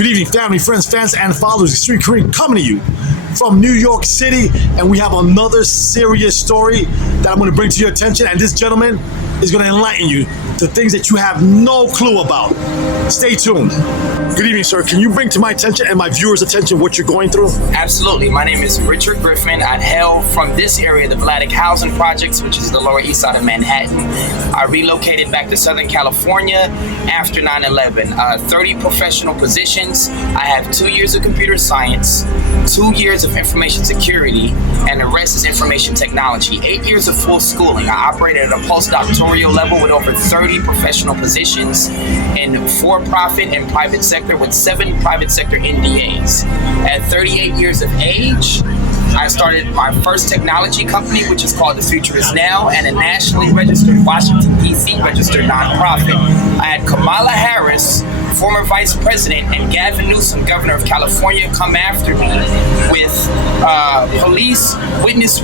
Good evening, family, friends, fans, and followers. Extreme Korean coming to you from New York City, and we have another serious story that I'm going to bring to your attention. And this gentleman is going to enlighten you to things that you have no clue about. Stay tuned. Good evening, sir. Can you bring to my attention and my viewers' attention what you're going through? Absolutely. My name is Richard Griffin. I hail from this area, the Vladeck Housing Projects, which is the Lower East Side of Manhattan. I relocated back to Southern California after 9/11. 30 professional positions. I have 2 years of computer science, 2 years of information security, and the rest is information technology. 8 years of full schooling. I operated at a postdoctoral level with over 30 professional positions in for-profit and private sector with 7 private sector NDAs. At 38 years of age, I started my first technology company, which is called The Future Is Now, and a nationally registered Washington, D.C. registered nonprofit. I had Kamala Harris, former vice president, and Gavin Newsom, governor of California, come after me with police witness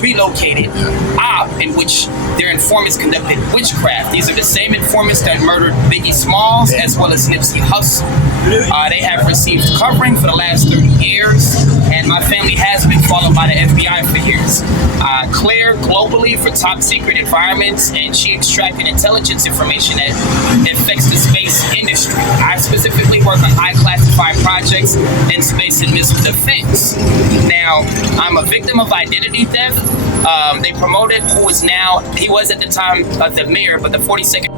relocated op in which their informants conducted witchcraft. These are the same informants that murdered Biggie Smalls as well as Nipsey Hussle. They have received covering for the last 30 years, and my family has been followed by the FBI for years. Cleared globally for top secret environments, and she extracted intelligence information that affects the space industry. I specifically work on high classified projects in space and missile defense. Now, I'm a victim of identity theft. They promoted he was at the time the mayor, but the 42nd.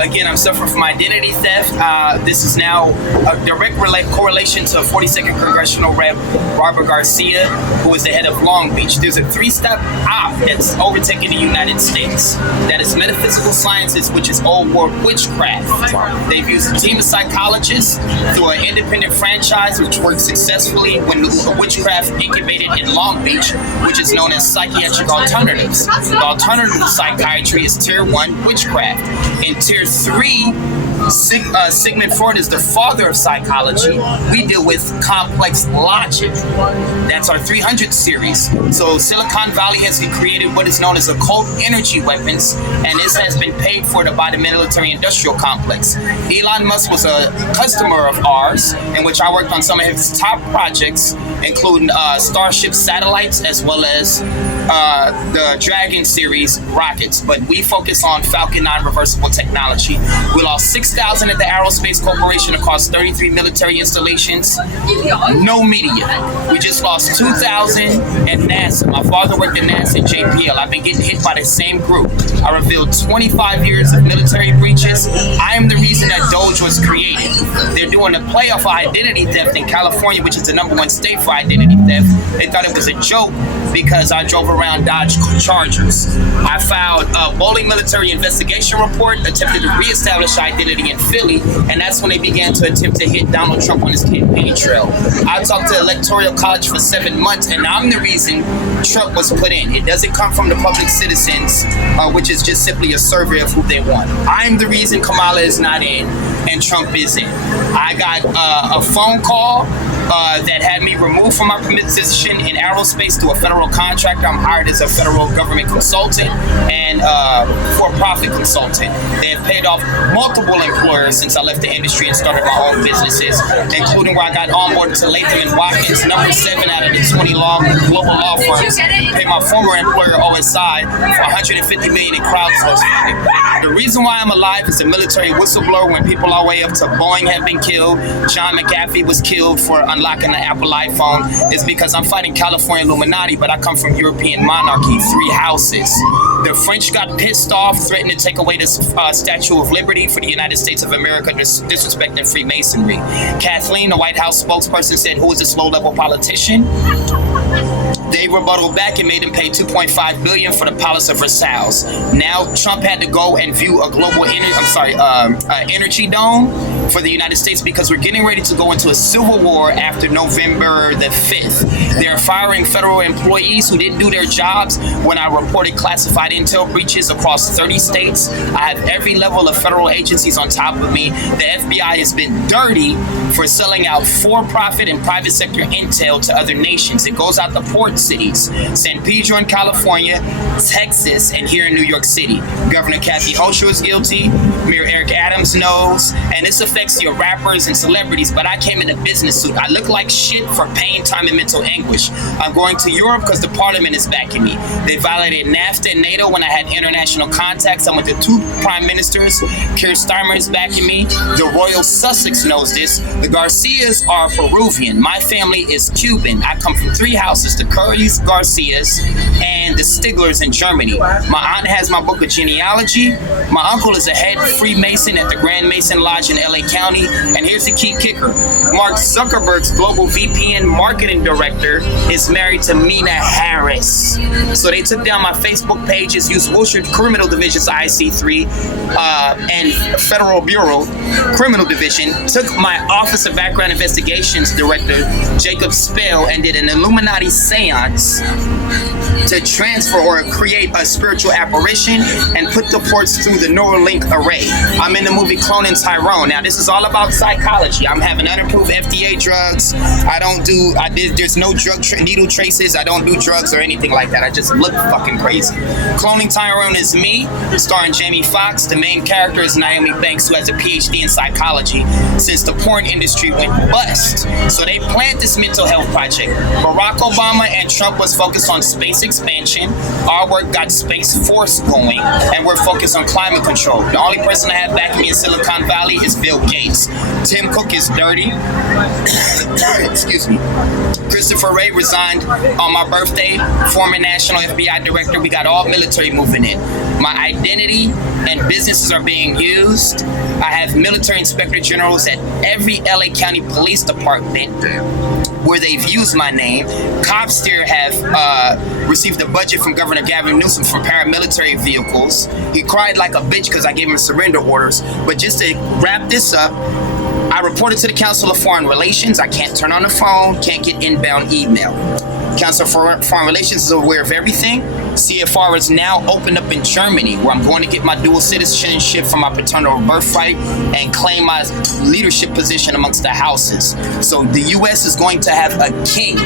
Again, I'm suffering from identity theft. This is now a direct correlation to 42nd Congressional Rep Barbara Garcia, who is the head of Long Beach. There's a 3-step op that's overtaking the United States. That is metaphysical sciences, which is old world witchcraft. They've used a team of psychologists through an independent franchise, which worked successfully when witchcraft incubated in Long Beach, which is known as psychiatric alternatives. The alternative to psychiatry is Tier 1 witchcraft. In Tier 3, Sigmund Freud is the father of psychology. We deal with complex logic. That's our 300 series. So Silicon Valley has created what is known as occult energy weapons, and this has been paid for by the military-industrial complex. Elon Musk was a customer of ours, in which I worked on some of his top projects, including Starship satellites as well as the Dragon series rockets. But we focus on Falcon 9 reversible technology. We lost 6,000 at the Aerospace Corporation across 33 military installations. No media. We just lost 2,000 at NASA. My father worked at NASA and JPL. I've been getting hit by the same group. I revealed 25 years of military breaches. I am the reason that Doge was created. They're doing a playoff of identity theft in California, which is the #1 state for identity theft. They thought it was a joke because I drove around Dodge Chargers. I filed a Bowling military investigation report, attempted to reestablish identity in Philly, and that's when they began to attempt to hit Donald Trump on his campaign trail. I talked to Electoral College for 7 months, and I'm the reason Trump was put in. It doesn't come from the public citizens, which is just simply a survey of who they want. I'm the reason Kamala is not in and Trump is in. I got a phone call that had me removed from my position in aerospace to a federal contractor. I'm hired as a federal government consultant and for-profit consultant. They have paid off multiple employers since I left the industry and started my own businesses, including where I got onboarded to Latham & Watkins, #7 out of the 20 global law firms. Paid my former employer OSI for $150 million in crowdsourcing. The reason why I'm alive is a military whistleblower. When people our way up to Boeing have been killed, John McAfee was killed for unlocking the Apple iPhone, is because I'm fighting California Illuminati, but I come from European monarchy, 3 houses. The French got pissed off, threatened to take away the Statue of Liberty for the United States of America, disrespecting Freemasonry. Kathleen, the White House spokesperson, said, "Who is this low-level politician?" They rebutted back and made him pay $2.5 billion for the Palace of Versailles. Now Trump had to go and view a global energy dome for the United States because we're getting ready to go into a civil war after November the 5th. They're firing federal employees who didn't do their jobs when I reported classified intel breaches across 30 states. I have every level of federal agencies on top of me. The FBI has been dirty for selling out for-profit and private sector intel to other nations. It goes out the ports cities: San Pedro in California, Texas, and here in New York City. Governor Kathy Hochul is guilty. Mayor Eric Adams knows. And this affects your rappers and celebrities, but I came in a business suit. I look like shit for pain, time, and mental anguish. I'm going to Europe because the parliament is backing me. They violated NAFTA and NATO when I had international contacts. I went to 2 prime ministers. Keir Starmer is backing me. The Royal Sussex knows this. The Garcias are Peruvian. My family is Cuban. I come from 3 houses: the Currys, Garcias, and the Stiglers in Germany. My aunt has my book of genealogy. My uncle is a head Freemason at the Grand Mason Lodge in LA County. And here's the key kicker. Mark Zuckerberg's global VPN marketing director is married to Mina Harris. So they took down my Facebook pages, used Wilshire Criminal Division's IC3 and Federal Bureau Criminal Division, took my Office of Background Investigations director, Jacob Spell, and did an Illuminati seance to transfer or create a spiritual apparition and put the ports through the Neuralink array. I'm in the movie Cloning Tyrone. Now, this is all about psychology. I'm having unapproved FDA drugs. There's no needle traces. I don't do drugs or anything like that. I just look fucking crazy. Cloning Tyrone is me, starring Jamie Foxx. The main character is Naomi Banks, who has a PhD in psychology since the porn industry went bust. So they planned this mental health project. Barack Obama and Trump was focused on space expansion. Our work got Space Force going, and we're focused on climate control. The only person I have backing me in Silicon Valley is Bill Gates. Tim Cook is dirty. Excuse me. Christopher Wray resigned on my birthday. Former National FBI Director. We got all military moving in. My identity and businesses are being used. I have military inspector generals at every LA County Police Department where they've used my name. Cops there have received a budget from Governor Gavin Newsom for paramilitary vehicles. He cried like a bitch because I gave him surrender orders. But just to wrap this up, I reported to the Council of Foreign Relations. I can't turn on the phone, can't get inbound email. Council for Foreign Relations is aware of everything. CFR is now opened up in Germany, where I'm going to get my dual citizenship from my paternal birthright and claim my leadership position amongst the houses. So the U.S. is going to have a king.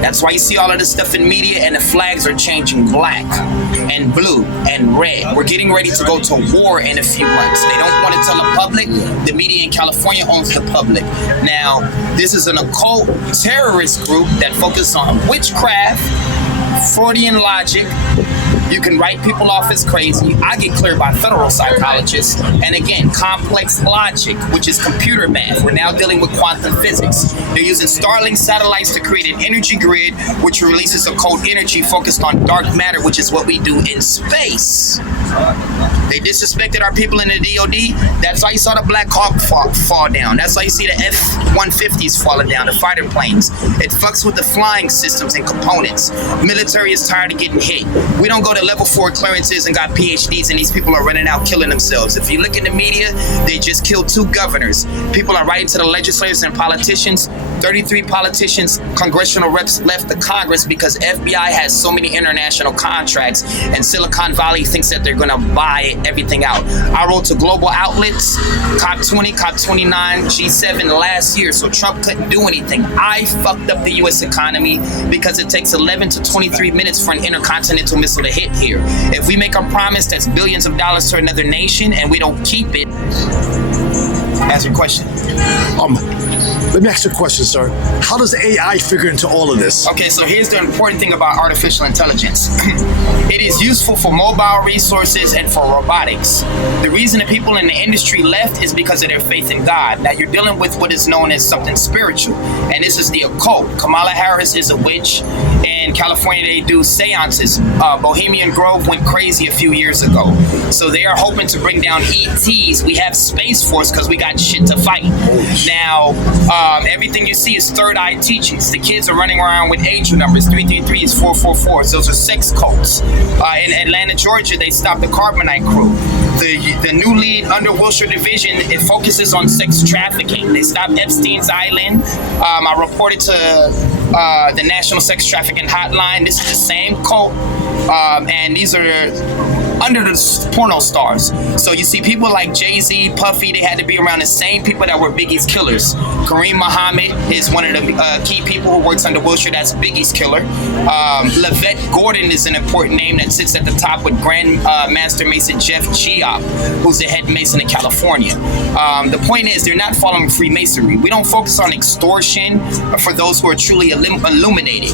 That's why you see all of this stuff in media, and the flags are changing black and blue and red. We're getting ready to go to war in a few months. They don't want to tell the public. The media in California owns the public. Now, this is an occult terrorist group that focuses on witchcraft, Freudian logic. You can write people off as crazy. I get cleared by federal psychologists. And again, complex logic, which is computer math. We're now dealing with quantum physics. They're using Starlink satellites to create an energy grid, which releases occult energy focused on dark matter, which is what we do in space. They disrespected our people in the DOD. That's why you saw the Black Hawk fall down. That's why you see the F-150s falling down, the fighter planes. It fucks with the flying systems and components. Military is tired of getting hit. We don't go to level 4 clearances and got PhDs, and these people are running out killing themselves. If you look in the media, they just killed 2 governors. People are writing to the legislators and politicians. 33 politicians, congressional reps left the Congress because FBI has so many international contracts, and Silicon Valley thinks that they're going to buy everything out. I wrote to global outlets, COP20, COP29, G7 last year, so Trump couldn't do anything. I fucked up the U.S. economy because it takes 11 to 23 minutes for an intercontinental missile to hit here. If we make a promise that's billions of dollars to another nation and we don't keep it, ask your question. Let me ask you a question, sir. How does AI figure into all of this? Okay, so here's the important thing about artificial intelligence. It is useful for mobile resources and for robotics. The reason the people in the industry left is because of their faith in God. Now you're dealing with what is known as something spiritual, and this is the occult. Kamala Harris is a witch. In California, they do seances. Bohemian Grove went crazy a few years ago. So they are hoping to bring down ETs. We have Space Force because we got shit to fight. Now, everything you see is third eye teachings. The kids are running around with angel numbers, 333s, 444s. Those are sex cults. In Atlanta, Georgia, they stopped the Carbonite crew. The new lead under Wilshire Division, it focuses on sex trafficking. They stopped Epstein's Island. I reported to the National Sex Trafficking Hotline. This is the same cult, and these are under the porno stars. So you see people like Jay-Z, Puffy, they had to be around the same people that were Biggie's killers. Kareem Muhammad is one of the key people who works under Wilshire, that's Biggie's killer. Lavette Gordon is an important name that sits at the top with Grand Master Mason Jeff Giop, who's the head Mason in California. The point is, they're not following Freemasonry. We don't focus on extortion for those who are truly illuminated.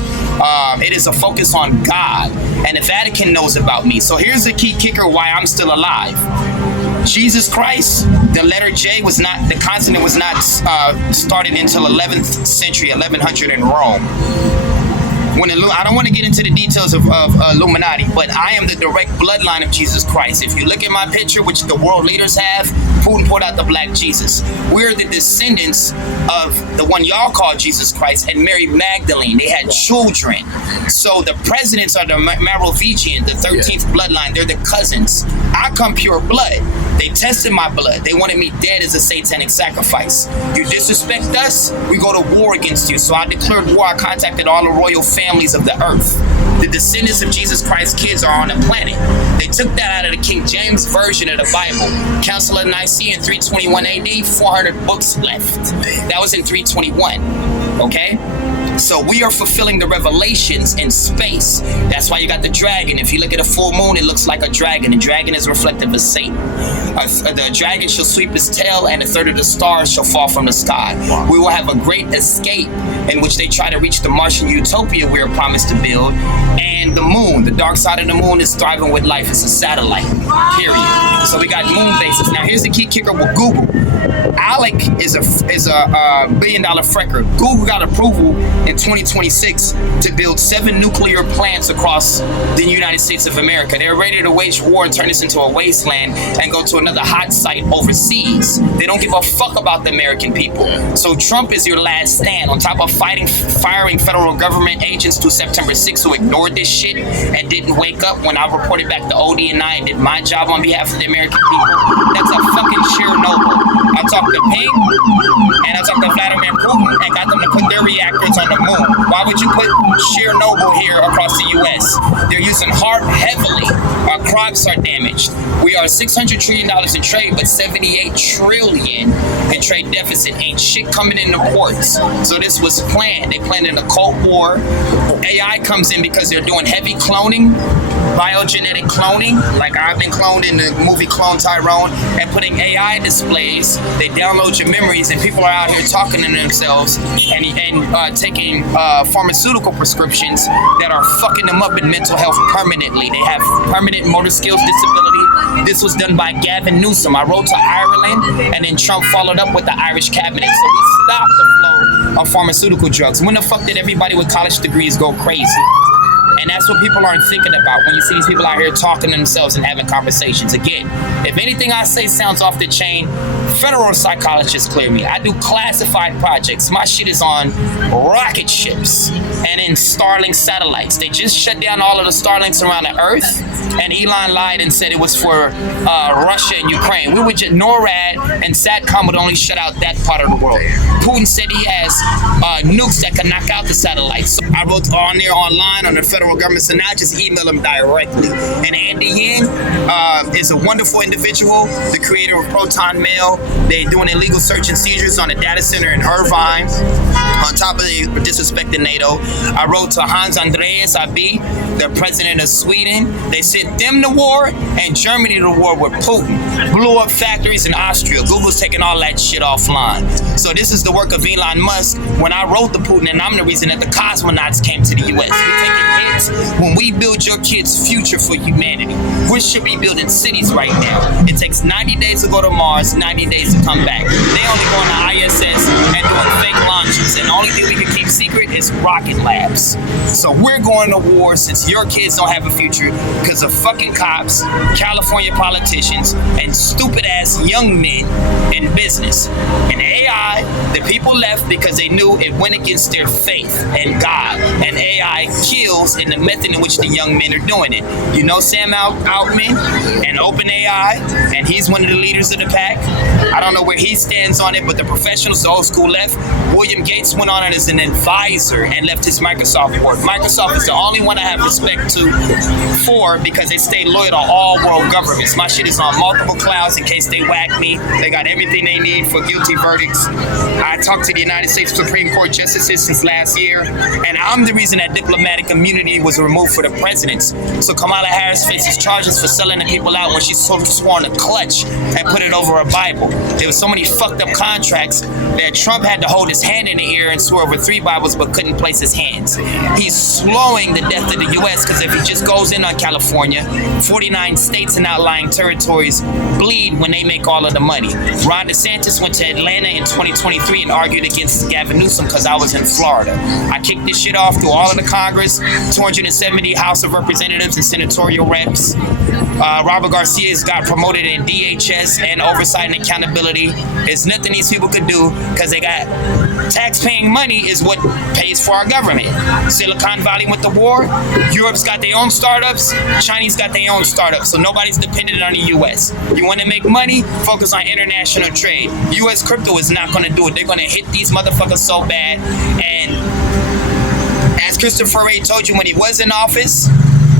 It is a focus on God, and the Vatican knows about me. So here's the key kicker why I'm still alive. Jesus Christ, the letter J was not, the consonant was not started until 11th century, 1100 in Rome. I don't want to get into the details of Illuminati, but I am the direct bloodline of Jesus Christ. If you look at my picture, which the world leaders have, Putin pulled out the black Jesus. We're the descendants of the one y'all call Jesus Christ and Mary Magdalene. They had children. So the presidents are the Merovingian, the 13th bloodline. They're the cousins. I come pure blood. They tested my blood. They wanted me dead as a satanic sacrifice. You disrespect us, we go to war against you. So I declared war. I contacted all the royal families of the earth. The descendants of Jesus Christ's kids are on the planet. They took that out of the King James Version of the Bible. Council of Nicaea in 321 AD, 400 books left. That was in 321, okay? So we are fulfilling the revelations in space. That's why you got the dragon. If you look at a full moon, it looks like a dragon. The dragon is reflective of Satan. The dragon shall sweep his tail, and a third of the stars shall fall from the sky. We will have a great escape in which they try to reach the Martian utopia we are promised to build. And the moon, the dark side of the moon, is thriving with life. It's a satellite, period. So we got moon bases. Now here's the key kicker with Google. ALEC is a billion-dollar frecker. Google got approval in 2026 to build 7 nuclear plants across the United States of America. They're ready to wage war and turn this into a wasteland and go to another hot site overseas. They don't give a fuck about the American people. So Trump is your last stand. On top of firing federal government agents to September 6th who ignored this shit and didn't wake up when I reported back to OD&I and did my job on behalf of the American people. That's a fucking Chernobyl. I talked to Pink and I talked to Vladimir Putin and got them to put their reactors on the moon. Why would you put Chernobyl here across the U.S.? They're using HARP heavily. Our crops are damaged. We are $600 trillion in trade, but $78 trillion in trade deficit. Ain't shit coming in the ports. So this was planned. They planned an occult war. AI comes in because they're doing heavy cloning, biogenetic cloning, like I've been cloned in the movie Clone Tyrone, and putting AI displays. They download your memories, and people are out here talking to themselves and taking pharmaceutical prescriptions that are fucking them up in mental health permanently. They have permanent motor skills disability. This was done by Gavin Newsom. I wrote to Ireland, and then Trump followed up with the Irish cabinet. So we stopped the flow of pharmaceutical drugs. When the fuck did everybody with college degrees go crazy? And that's what people aren't thinking about when you see these people out here talking to themselves and having conversations. Again, if anything I say sounds off the chain, federal psychologists clear me. I do classified projects. My shit is on rocket ships and in Starlink satellites. They just shut down all of the Starlinks around the Earth, and Elon lied and said it was for Russia and Ukraine. We would just, NORAD and SATCOM would only shut out that part of the world. Putin said he has nukes that can knock out the satellites. So I wrote on there online on the federal government, so now just email him directly. And Andy Yin is a wonderful individual, the creator of Proton Mail. They're doing illegal search and seizures on a data center in Irvine, on top of the disrespecting NATO. I wrote to Hans Andreas Abi, the president of Sweden. They sent them to war, and Germany to war with Putin. Blew up factories in Austria. Google's taking all that shit offline. So this is the work of Elon Musk. When I wrote to Putin, and I'm the reason that the cosmonauts came to the U.S. We're taking hits when we build your kids' future for humanity. We should be building cities right now. It takes 90 days to go to Mars, 90 days to come back. They only going to ISS and doing fake launches, and the only thing we can keep secret is rocket labs. So we're going to war since your kids don't have a future because of fucking cops, California politicians, and stupid ass young men in business. And AI, the people left because they knew it went against their faith in God. And AI kills in the method in which the young men are doing it. You know Sam Altman and OpenAI, and he's one of the leaders of the pack. I don't know where he stands on it, but the professionals, the old school left. William Gates Gates went on as an advisor and left his Microsoft board. Microsoft is the only one I have respect for because they stay loyal to all world governments. My shit is on multiple clouds in case they whack me. They got everything they need for guilty verdicts. I talked to the United States Supreme Court justices since last year, and I'm the reason that diplomatic immunity was removed for the presidents. So Kamala Harris faces charges for selling the people out when she sworn to clutch and put it over a Bible. There was so many fucked up contracts that Trump had to hold his hand in the air and swear over 3 Bibles but couldn't place his hands. He's slowing the death of the U.S. because if he just goes in on California, 49 states and outlying territories bleed when they make all of the money. Ron DeSantis went to Atlanta in 2023 and argued against Gavin Newsom because I was in Florida. I kicked this shit off through all of the Congress, 270 House of Representatives and senatorial reps. Robert Garcia's got promoted in DHS and oversight and accountability. There's nothing these people could do because they got tax-paying money is what pays for our government. Silicon Valley went to war. Europe's got their own startups. Chinese got their own startups. So nobody's dependent on the U.S. You want to make money? Focus on international trade. U.S. crypto is not going to do it. They're going to hit these motherfuckers so bad. And as Christopher Wray told you when he was in office,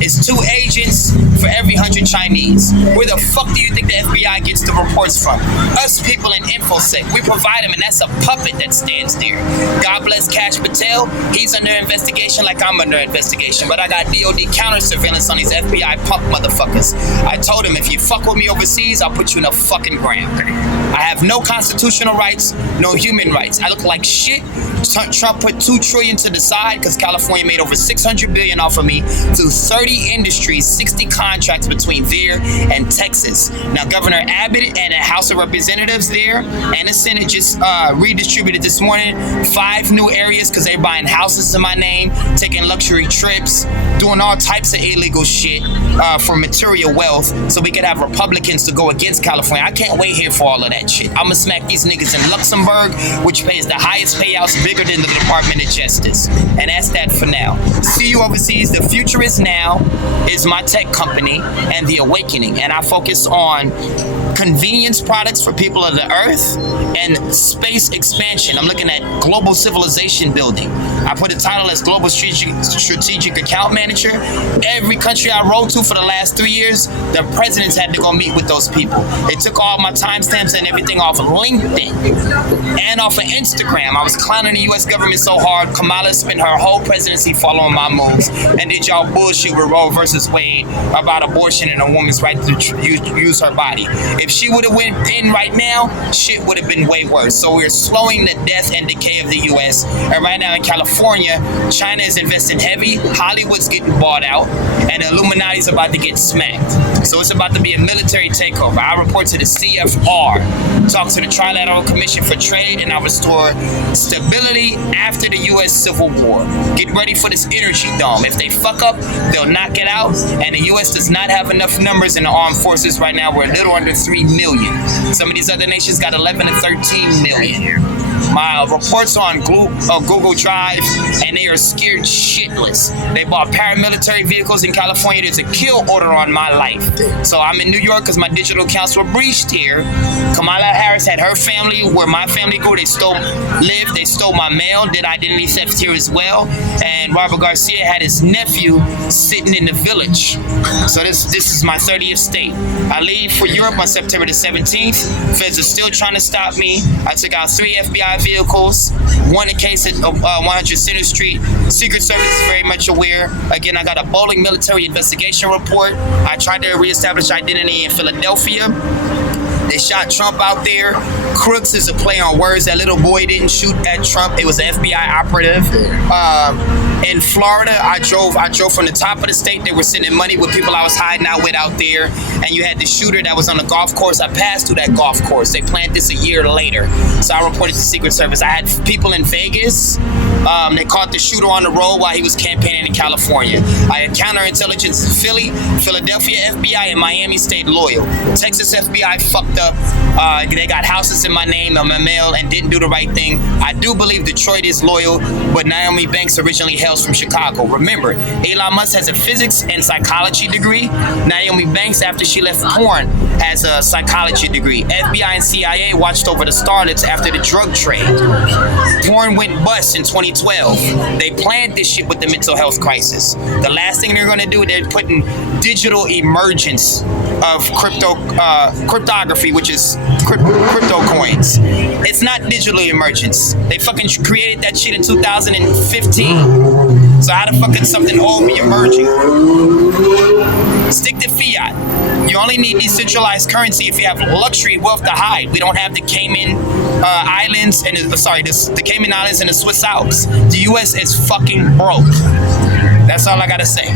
it's 2 agents for every 100 Chinese. Where the fuck do you think the FBI gets the reports from? Us people in InfoSec. We provide them, and that's a puppet that stands there. God bless Kash Patel. He's under investigation like I'm under investigation. But I got DOD counter surveillance on these FBI punk motherfuckers. I told him, if you fuck with me overseas, I'll put you in a fucking ground. I have no constitutional rights, no human rights. I look like shit. Trump put $2 trillion to the side because California made over $600 billion off of me through 30 industries, 60 contracts between there and Texas. Now, Governor Abbott and the House of Representatives there and the Senate just redistributed this morning 5 new areas because they're buying houses in my name, taking luxury trips, doing all types of illegal shit for material wealth so we could have Republicans to go against California. I can't wait here for all of that shit. I'm gonna smack these niggas in Luxembourg, which pays the highest payouts, bigger than the Department of Justice. And that's that for now. See you overseas. The future is now is my tech company and the awakening. And I focus on convenience products for people of the earth and space expansion. I'm looking at global civilization building. I put a title as Global Strategic Account Manager. Every country I rode to for the last 3 years, the presidents had to go meet with those people. They took all my timestamps and everything off of LinkedIn and off of Instagram. I was clowning the U.S. government so hard, Kamala spent her whole presidency following my moves and did y'all bullshit with Roe versus Wade about abortion and a woman's right to use her body. If she would have went in right now, shit would have been way worse. So we're slowing the death and decay of the U.S. And right now in California, China is investing heavy, Hollywood's getting bought out, and the Illuminati's about to get smacked. So it's about to be a military takeover. I report to the CFR, talk to the Trilateral Commission for Trade, and I restore stability after the U.S. Civil War. Get ready for this energy dome. If they fuck up, they'll knock it out, and the U.S. does not have enough numbers in the armed forces right now. We're a little under 3 million. Some of these other nations got 11 to 13 million. My reports on Google Drive, and they are scared shitless. They bought paramilitary vehicles in California. There's a kill order on my life. So I'm in New York because my digital accounts were breached here. Kamala Harris had her family where my family grew. They stole my mail, did identity theft here as well. And Robert Garcia had his nephew sitting in the village. So this is my 30th state. I leave for Europe on September the 17th. Feds are still trying to stop me. I took out 3 FBI vehicles, one a case at 100 Center Street. Secret Service is very much aware. Again, I got a bowling military investigation report. I tried to reestablish identity in Philadelphia. They shot Trump out there. Crooks is a play on words. That little boy didn't shoot at Trump. It was an FBI operative. In Florida, I drove from the top of the state. They were sending money with people I was hiding out with out there. And you had the shooter that was on the golf course. I passed through that golf course. They planned this a year later. So I reported to Secret Service. I had people in Vegas. They caught the shooter on the road while he was campaigning in California. I had counterintelligence in Philly, Philadelphia FBI, and Miami stayed loyal. Texas FBI fucked up. They got houses in my name and my mail and didn't do the right thing. I do believe Detroit is loyal, but Naomi Banks originally hails from Chicago. Remember, Elon Musk has a physics and psychology degree. Naomi Banks, after she left porn, has a psychology degree. FBI and CIA watched over the starlets after the drug trade. Porn went bust in 2012. They planned this shit with the mental health crisis. The last thing they're gonna do, they're putting digital emergence of cryptography, which is crypto coins. It's not digital emergence. They fucking created that shit in 2015. So how the fuck can something old be emerging? Stick to fiat. You only need decentralized currency if you have luxury wealth to hide. We don't have the Cayman Islands and the Cayman Islands and the Swiss Alps. The U.S. is fucking broke. That's all I gotta say.